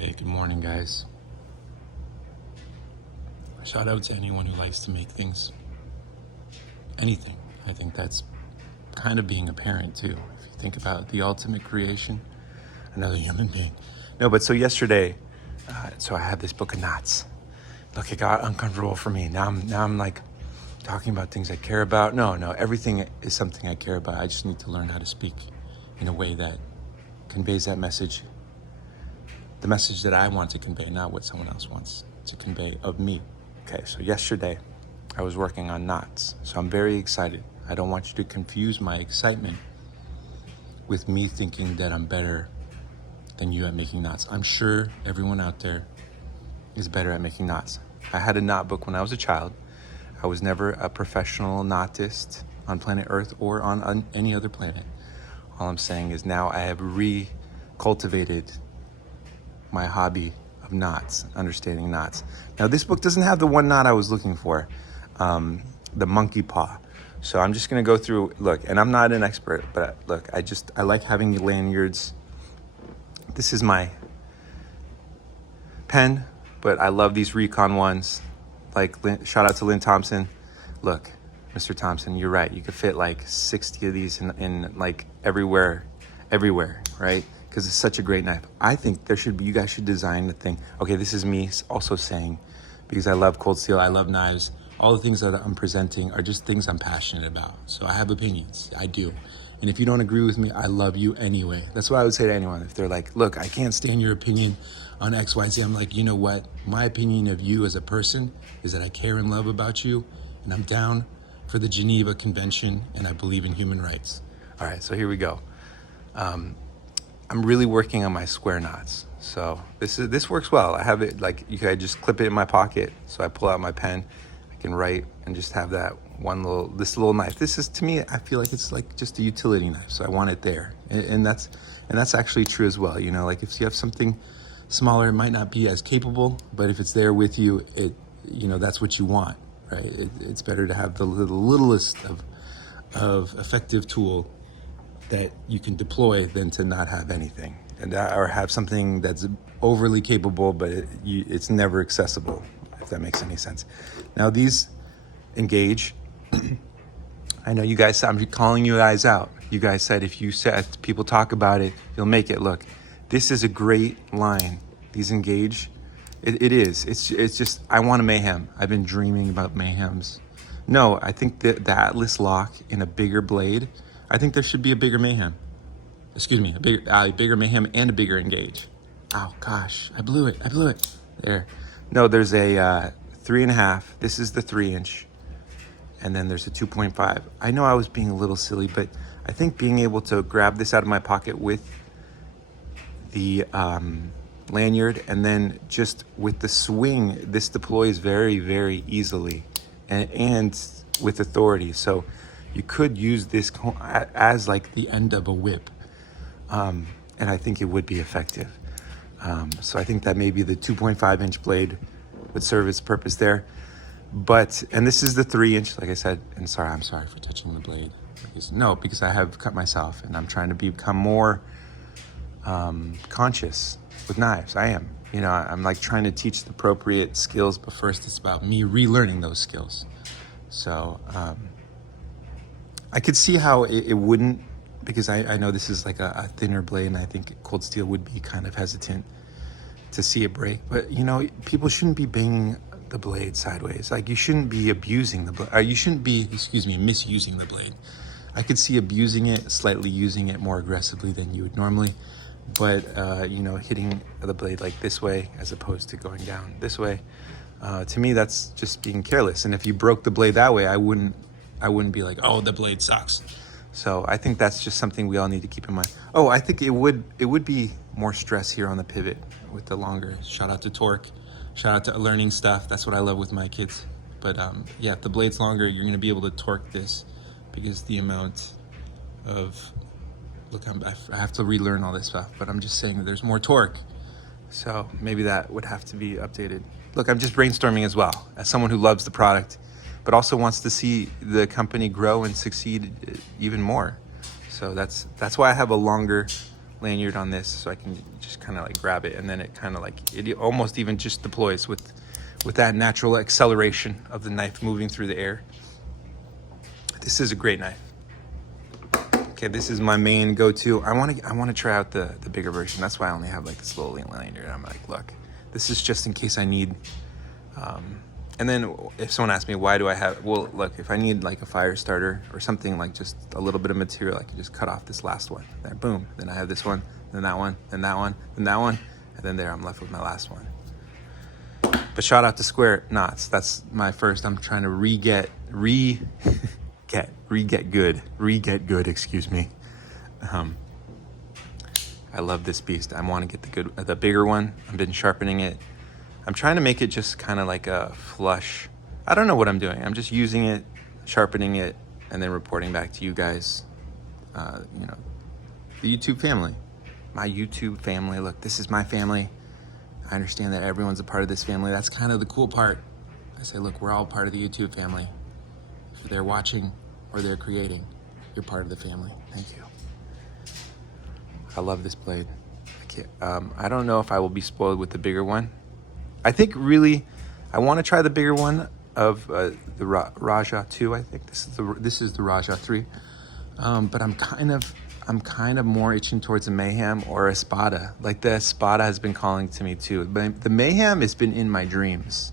Okay, good morning, guys. Shout out to anyone who likes to make things, anything. I think that's kind of being a parent too. If you think about the ultimate creation, another human being. No, but so yesterday, so I had this book of knots. Look, it got uncomfortable for me. Now I'm like talking about things I care about. No, everything is something I care about. I just need to learn how to speak in a way that conveys that message. The message that I want to convey, not what someone else wants to convey of me. Okay, so yesterday I was working on knots, so I'm very excited. I don't want you to confuse my excitement with me thinking that I'm better than you at making knots. I'm sure everyone out there is better at making knots. I had a knot book when I was a child. I was never a professional knotist on planet Earth or on any other planet. All I'm saying is now I have recultivated my hobby of knots, understanding knots. Now this book doesn't have the one knot I was looking for, the monkey paw. So I'm just gonna go through, look, and I'm not an expert, but look, I like having lanyards. This is my pen, but I love these Recon ones. Like, shout out to Lynn Thompson. Look, Mr. Thompson, you're right. You could fit like 60 of these in like everywhere, right? Because it's such a great knife. I think you guys should design the thing. Okay, this is me also saying, because I love cold steel, I love knives. All the things that I'm presenting are just things I'm passionate about. So I have opinions, I do. And if you don't agree with me, I love you anyway. That's what I would say to anyone. If they're like, look, I can't stand your opinion on X, Y, Z. I'm like, you know what? My opinion of you as a person is that I care and love about you, and I'm down for the Geneva Convention, and I believe in human rights. All right, so here we go. I'm really working on my square knots. So this works well. I have it like, you can just clip it in my pocket. So I pull out my pen, I can write and just have that this little knife. This is, to me, I feel like it's like just a utility knife. So I want it there. And that's actually true as well. You know, like if you have something smaller, it might not be as capable, but if it's there with you, that's what you want, right? It's better to have the littlest of effective tool that you can deploy than to not have anything, or have something that's overly capable, but it's never accessible, if that makes any sense. Now these engage. I know you guys, I'm calling you guys out. You guys said if you said people talk about it, you'll make it. Look, this is a great line. These engage. It is. It's just, I want a mayhem. I've been dreaming about mayhems. No, I think that the Atlas lock in a bigger blade, I think there should be a bigger mayhem. Excuse me, a bigger mayhem and a bigger engage. Oh gosh, I blew it. There. No, there's a 3.5. This is the 3-inch. And then there's a 2.5. I know I was being a little silly, but I think being able to grab this out of my pocket with the lanyard, and then just with the swing, this deploys very, very easily and with authority. So you could use this as like the end of a whip. And I think it would be effective. So I think that maybe the 2.5-inch blade would serve its purpose there. And this is the 3-inch, like I said, and I'm sorry for touching the blade. Because I have cut myself and I'm trying to become more conscious with knives. I am. I'm like trying to teach the appropriate skills, but first it's about me relearning those skills. So I could see how it wouldn't, because I know this is like a thinner blade, and I think cold steel would be kind of hesitant to see it break. But people shouldn't be banging the blade sideways. Like, you shouldn't be abusing the blade, or you shouldn't be, misusing the blade. I could see abusing it, slightly using it more aggressively than you would normally, but hitting the blade like this way as opposed to going down this way, to me that's just being careless. And if you broke the blade that way, I wouldn't be like, oh, the blade sucks. So I think that's just something we all need to keep in mind. Oh, I think it would be more stress here on the pivot with the longer. Shout out to torque. Shout out to learning stuff. That's what I love with my kids. But yeah, if the blade's longer, you're gonna be able to torque this, because the amount of, I have to relearn all this stuff, but I'm just saying that there's more torque. So maybe that would have to be updated. Look, I'm just brainstorming as well, as someone who loves the product, but also wants to see the company grow and succeed even more. So that's why I have a longer lanyard on this, so I can just kind of like grab it, and then it kind of like, it almost even just deploys with that natural acceleration of the knife moving through the air. This is a great knife. Okay, this is my main go-to. I want to try out the bigger version. That's why I only have like this little lanyard. I'm like, look, this is just in case I need. And then if someone asks me, why do I have, well, look, if I need like a fire starter or something, like just a little bit of material, I can just cut off this last one. Then boom, then I have this one, then that one, then that one, then that one, and then there I'm left with my last one. But shout out to Square Knots. That's my first. I'm trying to re-get good, excuse me. I love this beast. I want to get the bigger one. I've been sharpening it. I'm trying to make it just kind of like a flush. I don't know what I'm doing. I'm just using it, sharpening it, and then reporting back to you guys, you know, the YouTube family. My YouTube family. Look, this is my family. I understand that everyone's a part of this family. That's kind of the cool part. I say, look, we're all part of the YouTube family. If they're watching or they're creating, you're part of the family. Thank you. I love this blade. I don't know if I will be spoiled with the bigger one. I think really, I want to try the bigger one of the Raja 2. I think this is the Raja 3. But I'm kind of more itching towards a Mayhem or a Spada. Like the Spada has been calling to me too. But the Mayhem has been in my dreams.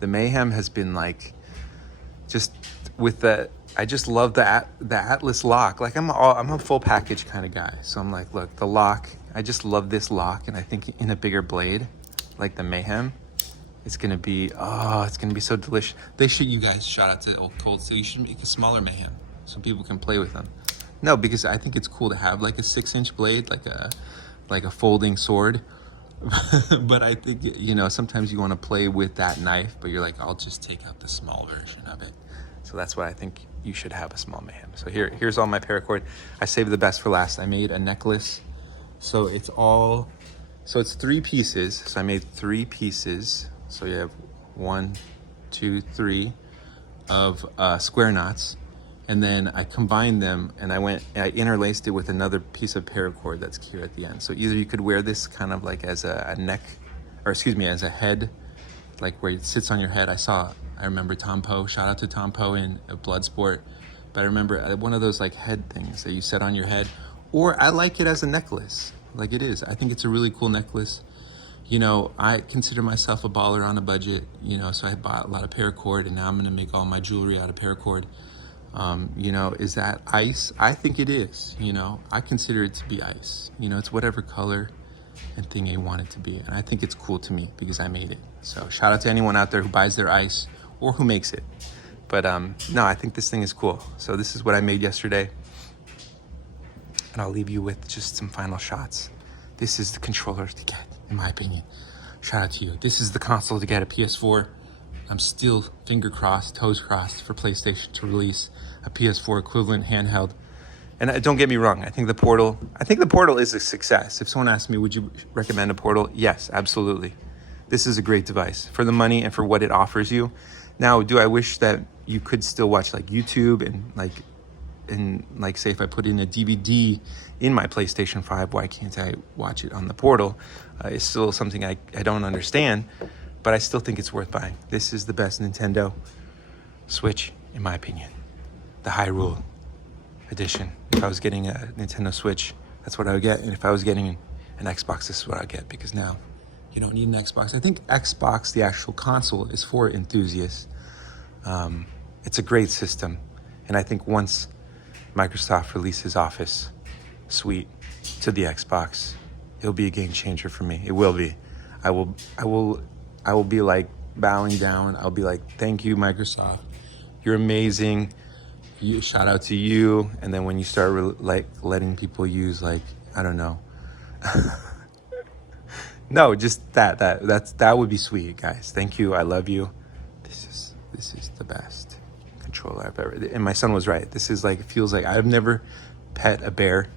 The Mayhem has been like, just with the, I just love the Atlas lock. Like I'm a full package kind of guy. So I'm like, look, the lock, I just love this lock. And I think in a bigger blade, like the Mayhem, it's gonna be so delicious. They should, you guys, shout out to Old Cold, so you should make a smaller Mayhem so people can play with them. No, because I think it's cool to have like a 6-inch blade, like a folding sword. But I think, you know, sometimes you want to play with that knife, but you're like, I'll just take out the small version of it. So that's why I think you should have a small Mayhem. So here's all my paracord. I saved the best for last. I made a necklace. So it's 3 pieces. So I made 3 pieces. So you have 1, 2, 3 of square knots. And then I combined them and I interlaced it with another piece of paracord that's here at the end. So either you could wear this kind of like as a neck, or excuse me, as a head, like where it sits on your head. I remember Tom Poe, shout out to Tom Poe in Bloodsport. But I remember one of those like head things that you set on your head. Or I like it as a necklace, like it is. I think it's a really cool necklace. You know, I consider myself a baller on a budget, you know, so I bought a lot of paracord and now I'm gonna make all my jewelry out of paracord. You know, is that ice? I think it is, you know, I consider it to be ice. You know, it's whatever color and thing you want it to be. And I think it's cool to me because I made it. So shout out to anyone out there who buys their ice or who makes it. But no, I think this thing is cool. So this is what I made yesterday. And I'll leave you with just some final shots. This is the controller to get, in my opinion. Shout out to you. This is the console to get a PS4. I'm still finger crossed, toes crossed for PlayStation to release a PS4 equivalent handheld. And don't get me wrong, I think the Portal is a success. If someone asks me, would you recommend a Portal? Yes, absolutely. This is a great device for the money and for what it offers you. Now, do I wish that you could still watch like YouTube and like say if I put in a DVD in my PlayStation 5, why can't I watch it on the Portal? It's still something I don't understand, but I still think it's worth buying. This is the best Nintendo Switch, in my opinion. The Hyrule edition. If I was getting a Nintendo Switch, that's what I would get. And if I was getting an Xbox, this is what I'd get, because now you don't need an Xbox. I think Xbox, the actual console, is for enthusiasts. It's a great system. And I think once Microsoft releases Office Suite to the Xbox, it'll be a game changer for me. It will be. I will be like bowing down. I'll be like, thank you, Microsoft. You're amazing. Shout out to you. And then when you start like letting people use, like, I don't know. No, just that would be sweet, guys. Thank you. I love you. This is the best controller I've ever. And my son was right. This is like, it feels like I've never pet a bear.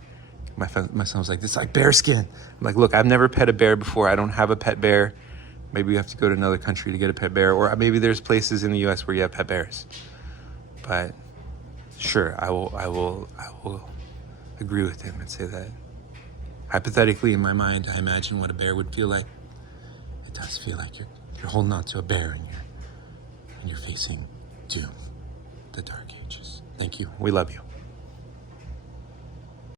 My son was like, this is like bear skin. I'm like, look, I've never pet a bear before. I don't have a pet bear. Maybe we have to go to another country to get a pet bear, or maybe there's places in the U.S. where you have pet bears. But sure, I will agree with him and say that hypothetically in my mind, I imagine what a bear would feel like. It does feel like you're holding on to a bear and you're facing doom, the dark ages. Thank you. We love you.